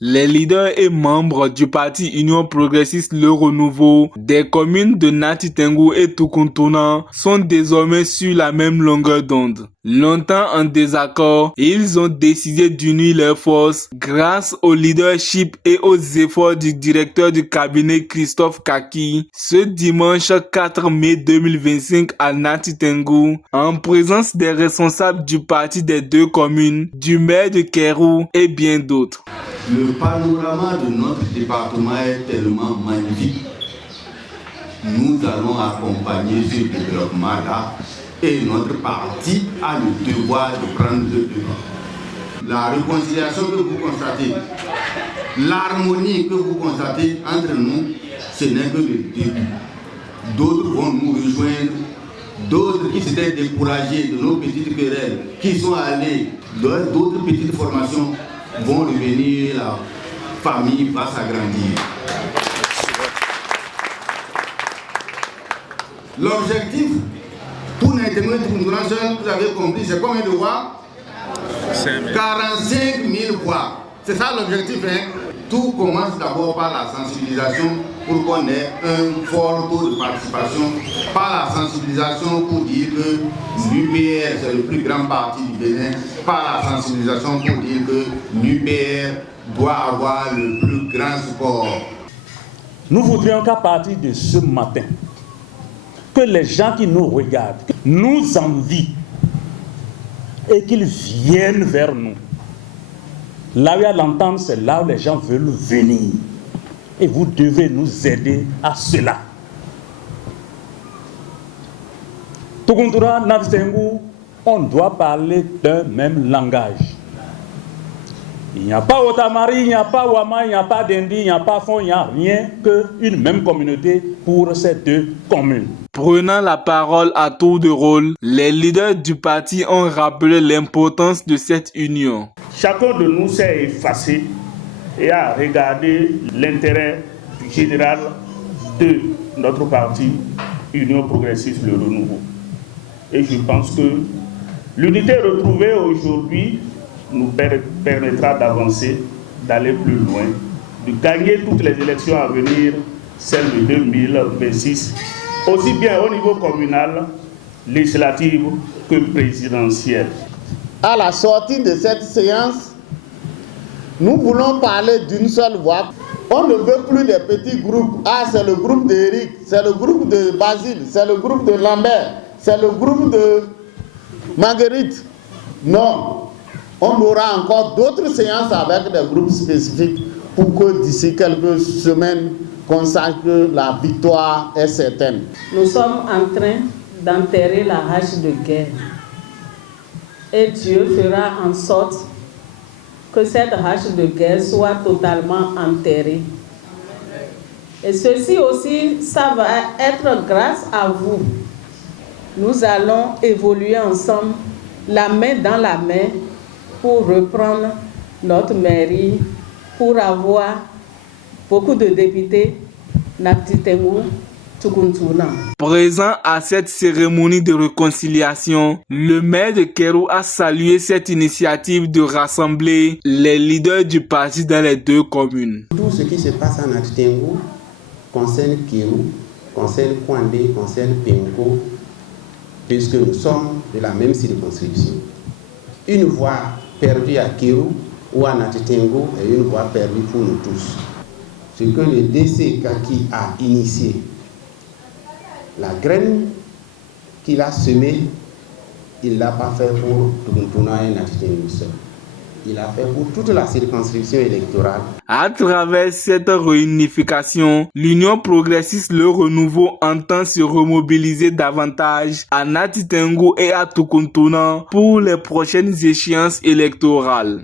Les leaders et membres du parti Union Progressiste Le Renouveau des communes de Nati Tengou et Tukuntuna sont désormais sur la même longueur d'onde. Longtemps en désaccord, ils ont décidé d'unir leurs forces grâce au leadership et aux efforts du directeur du cabinet Christophe Kaki ce dimanche 4 mai 2025 à Nati Tengou, en présence des responsables du parti des deux communes, du maire de Kéru et bien d'autres. Le panorama de notre département est tellement magnifique. Nous allons accompagner ce développement-là et notre parti a le devoir de prendre le devant. La réconciliation que vous constatez, l'harmonie que vous constatez entre nous, ce n'est que le début. D'autres vont nous rejoindre, d'autres qui s'étaient découragés de nos petites querelles, qui sont allés dans d'autres petites formations, vont revenir, la famille va s'agrandir. L'objectif, pour n'intégrer tout le monde, vous avez compris, c'est combien de voix? 45 000 voix. C'est ça l'objectif. Hein? Tout commence d'abord par la sensibilisation pour qu'on ait un fort taux de participation. Par la sensibilisation pour dire que l'UPR c'est le plus grand parti du Bénin. Par la sensibilisation pour dire que l'UPR doit avoir le plus grand support. Nous voudrions qu'à partir de ce matin, que les gens qui nous regardent nous envient et qu'ils viennent vers nous. Là où il y a l'entente, c'est là où les gens veulent venir. Et vous devez nous aider à cela. Tukuntura, Nati Tengou, on doit parler d'un même langage. Il n'y a pas Otamari, il n'y a pas Wama, il n'y a pas Dendi, il n'y a pas Fon, il n'y a rien qu'une même communauté pour ces deux communes. Prenant la parole à tour de rôle, les leaders du parti ont rappelé l'importance de cette union. Chacun de nous s'est effacé et a regardé l'intérêt général de notre parti Union Progressiste Le Renouveau. Et je pense que l'unité retrouvée aujourd'hui nous permettra d'avancer, d'aller plus loin, de gagner toutes les élections à venir, celles de 2026, aussi bien au niveau communal, législatif que présidentiel. À la sortie de cette séance, nous voulons parler d'une seule voix. On ne veut plus des petits groupes. Ah, c'est le groupe d'Éric, c'est le groupe de Basile, c'est le groupe de Lambert, c'est le groupe de Marguerite. Non. On aura encore d'autres séances avec des groupes spécifiques pour que d'ici quelques semaines, qu'on sache que la victoire est certaine. Nous sommes en train d'enterrer la hache de guerre. Et Dieu fera en sorte que cette hache de guerre soit totalement enterrée. Et ceci aussi, ça va être grâce à vous. Nous allons évoluer ensemble, la main dans la main, pour reprendre notre mairie, pour avoir beaucoup de députés, Nati Tengou, Tukuntuna. Présent à cette cérémonie de réconciliation, le maire de Kéru a salué cette initiative de rassembler les leaders du parti dans les deux communes. Tout ce qui se passe à Nati Tengou concerne Kéru, concerne Kwandé, concerne Penko, puisque nous sommes de la même circonscription. Une voix perdue à Kéru ou à Nati Tengou est une voix perdue pour nous tous. Ce que le DC Kaki a initié, la graine qu'il a semée, il ne l'a pas fait pour Tukuntuna et Nati Tengou seul. Il a fait pour toute la circonscription électorale. À travers cette réunification, l'Union Progressiste Le Renouveau entend se remobiliser davantage à Nati Tengou et à Tukuntuna pour les prochaines échéances électorales.